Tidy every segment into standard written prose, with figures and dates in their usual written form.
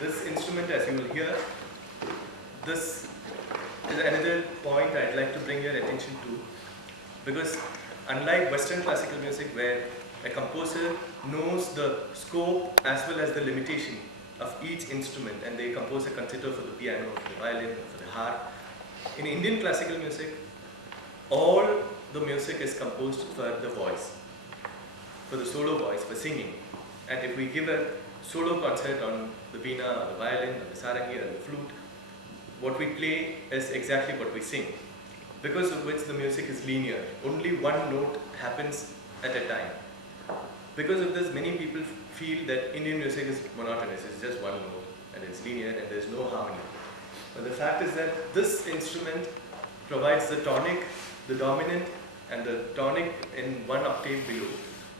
This instrument, as you will hear, this is another point I'd like to bring your attention to, because unlike Western classical music where a composer knows the scope as well as the limitation of each instrument and they compose a concerto for the piano, for the violin, for the harp, in Indian classical music, all the music is composed for the voice, for the solo voice, for singing. And if we give a solo concert on the veena, or the violin, or the sarangi, or the flute, what we play is exactly what we sing, because of which the music is linear. Only one note happens at a time. Because of this, many people feel that Indian music is monotonous. It's just one note and it's linear and there's no harmony. But the fact is that this instrument provides the tonic, the dominant, and the tonic in one octave below,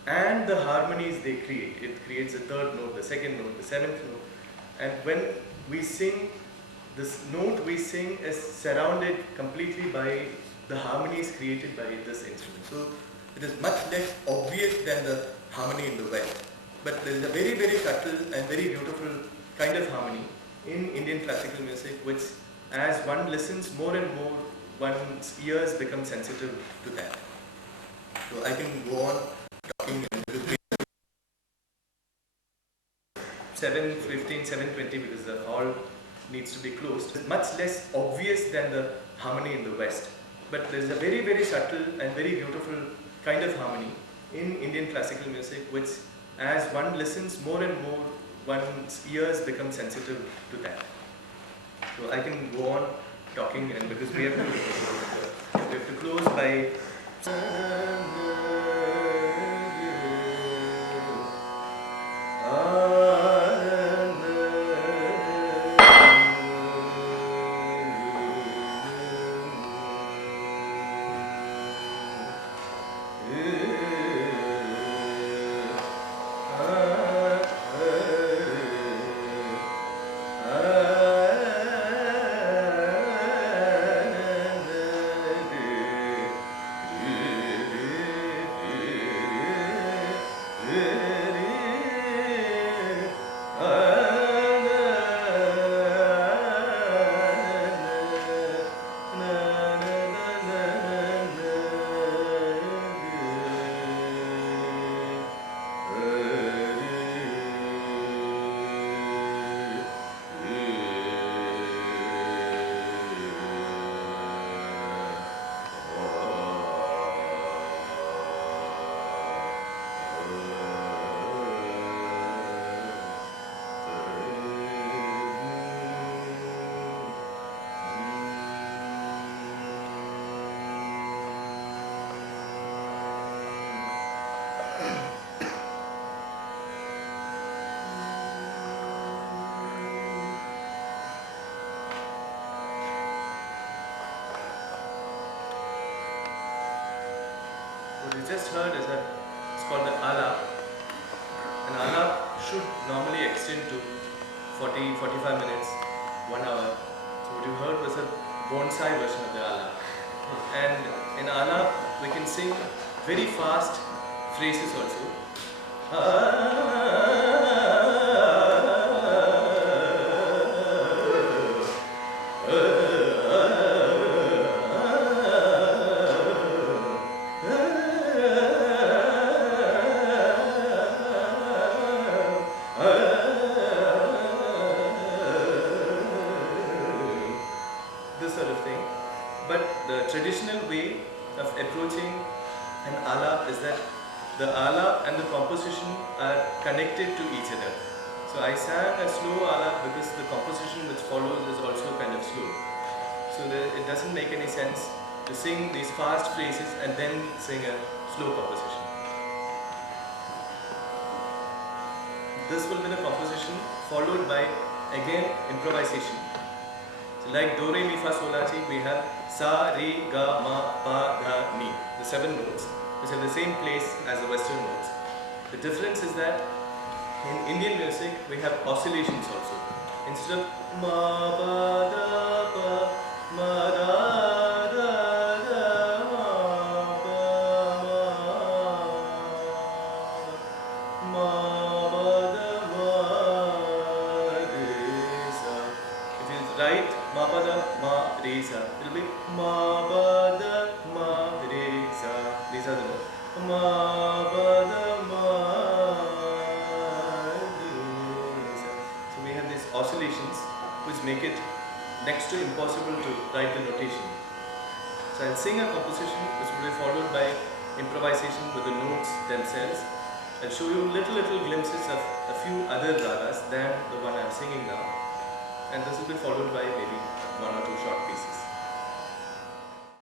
and the harmonies they create. It creates a third note, the second note, the seventh note. And when we sing, this note we sing is surrounded completely by the harmonies created by this instrument. So it is much less obvious than the harmony in the West. But there is a very, very subtle and very beautiful kind of harmony in Indian classical music, which as one listens more and more, one's ears become sensitive to that. So I can go on talking until 7:15, 7:20 because the hall needs to be closed. It's much less obvious than the harmony in the West. But there is a very, very subtle and very beautiful kind of harmony in Indian classical music, which as one listens more and more, one's ears become sensitive to that. So I can go on talking, and because we have to close by what you just heard is that it's called the alap. An alap should normally extend to 40-45 minutes, 1 hour. So what you heard was a bonsai version of the alap. And in alap, we can sing very fast phrases also. This sort of thing. But the traditional way of approaching an alap is that the alap and the composition are connected to each other. So I sang a slow alap because the composition which follows is also kind of slow. So it doesn't make any sense to sing these fast phrases and then sing a slow composition. This will be the composition followed by again improvisation. So like do, re, mi, fa, sol, la, si, we have sa, re, ga, ma, pa, dha, ni, the 7 notes which are the same place as the Western notes. The difference is that in Indian music we have oscillations also. Instead of ma, pa, da, pa, ma, da, da, da, ma, pa, ma, ma, ba, da, ma, re. write ma pa da ma re sa. It will be ma pa da ma re sa. These are the notes. Ma pa da ma re sa. So we have these oscillations which make it next to impossible to write the notation. So I'll sing a composition which will be followed by improvisation with the notes themselves. I'll show you little glimpses of a few other ragas than the one I'm singing now, and this will be followed by maybe one or two short pieces.